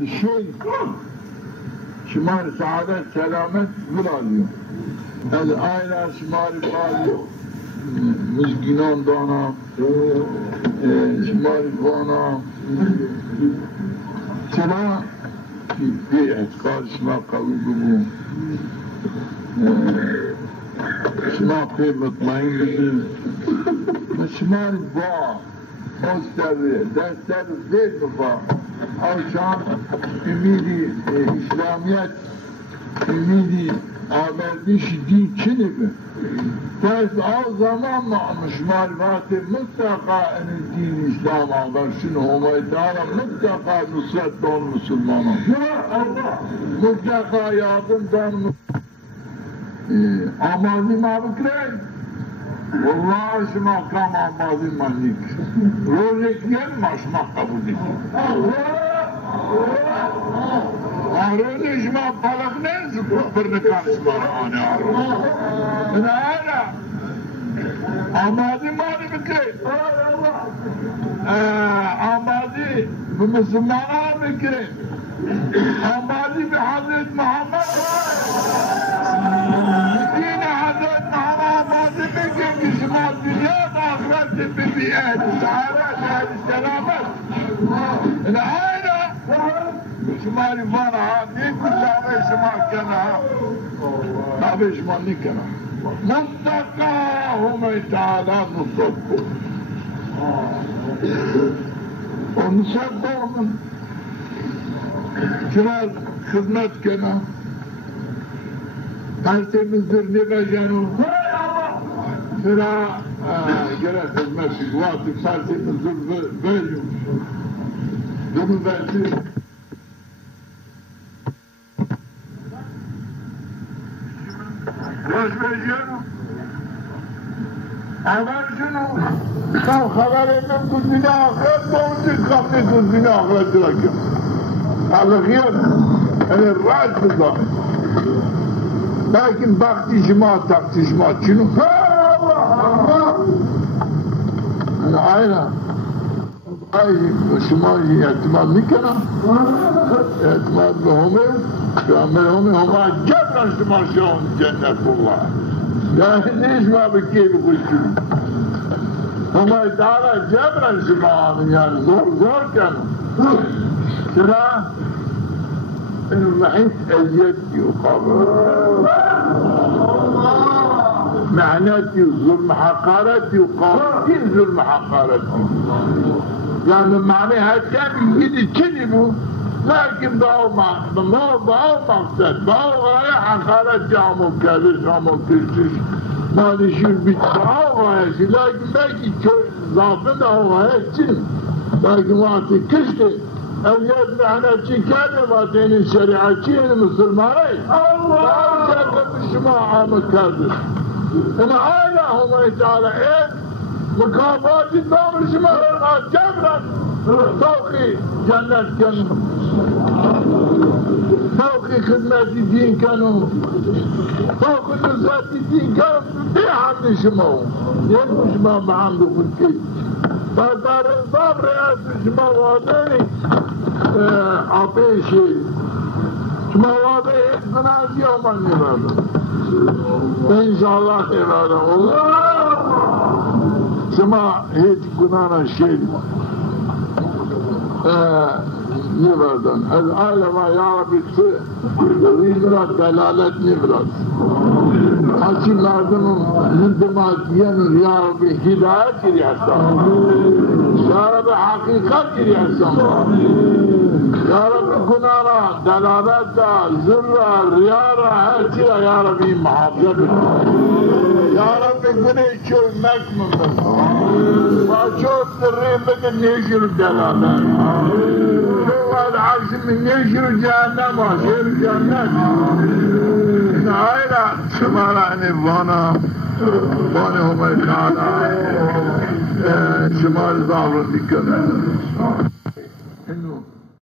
düşün. Şımar saadet, selamet buralıyor. Yani aynen şımarı bağlıyor. Müzginon dana, şımarı bana. Sıra bir etkar şıma kavudu bu. Şıma pey mutmain bizi. Şımarı bağ. Dersleri değil mi bağ? Avşan ümidi İslamiyet, ümidi averdiş din Çin'i mi? Ders o zaman mı almış marifati mutlaka din İslam ağlar şunu Humayı Teala mutlaka nusret don Müslüman'a. Mutlaka yardım don Amazi mabikreyn. Vallahi şu makam amazi manik. Rozek yer maşmak kabul edin. Ağrı'nın işime balık ne zıpırını karışmara hani ağrı. Ne hala? Amazi mani bükre. Amazi bu Müslümana bükre. Amazi bir Hazreti Muhammed. Yine Hazreti Muhammed amazi bükre. Kişime dünyada ahirette bir ehli saadet, ehli selamet. Ne hala? شماري فرعا نيكو شعبي شمار كنا شعبي شمار نيكنا مستقاهم تعالى نصدقه ونصدقهم شمار خدمت كنا tertemizdir ne becanı sıra gerek hizmet vakti tertemizdir veriyor bunu verdi Gözbeciyorum. Haber şunu. Tam haberimden kuzine ahiret doğru kaplı kuzine ahiret bırakıyorum. Allah'ım. Yani rahat bir zaman. Lakin baktişima taktişima şunu. Allah! Yani aynen. شما اعتماد میکنم اعتماد به همه به همه جبران شما شون جنت الله yani نیش ما بکی بخوشیم همه تعالی جبران شما yani zor کنم چرا این محیط اذیت يقابل معنات ظلم حقارات يقابل ظلم حقارات yani mعناها كان يجي كلمه لكن باو مقصد باو غاية حقارات جامو كالش جامو كالش ما نشير باو غاية لكن belki ظافن او غاية كلمه لكن وقتی كشته اوليات معناتي كان وقتين الشريعتين المسلمانين الله كان بشما عام كالش انا آلهم تعالى ايه مكافات الدار شمال جبرا توقي جنات كانوا توقي خدمات الدين كانوا توقي نزات الدين كانوا بيحمل شمال ينمو شمال بعمله في الكيس فدار الضاب رئاس شمال واداني عطيشي شمال واداني احسنات يوما نبالا ان شاء الله خير هذا والله شما هیچ گناه شيء نبردن از عالم یا ربی ریمرا دلالت نبرد هرچی مردم زندماتیان یا ربی هدایت کری هستن یا ربی حقیقت کری هستن یا ربی گناه را دلالت را زر را ریا را هرچی را یا ربی محافظه بکن یا ربی گناه چوی مکمن بکن و چوی سرین بکن نیشر دلالت شوال عرش من يشر جهنم وشير جهنم نعيلا شمالاني بانا هم تعالى شمال ظهر ذكر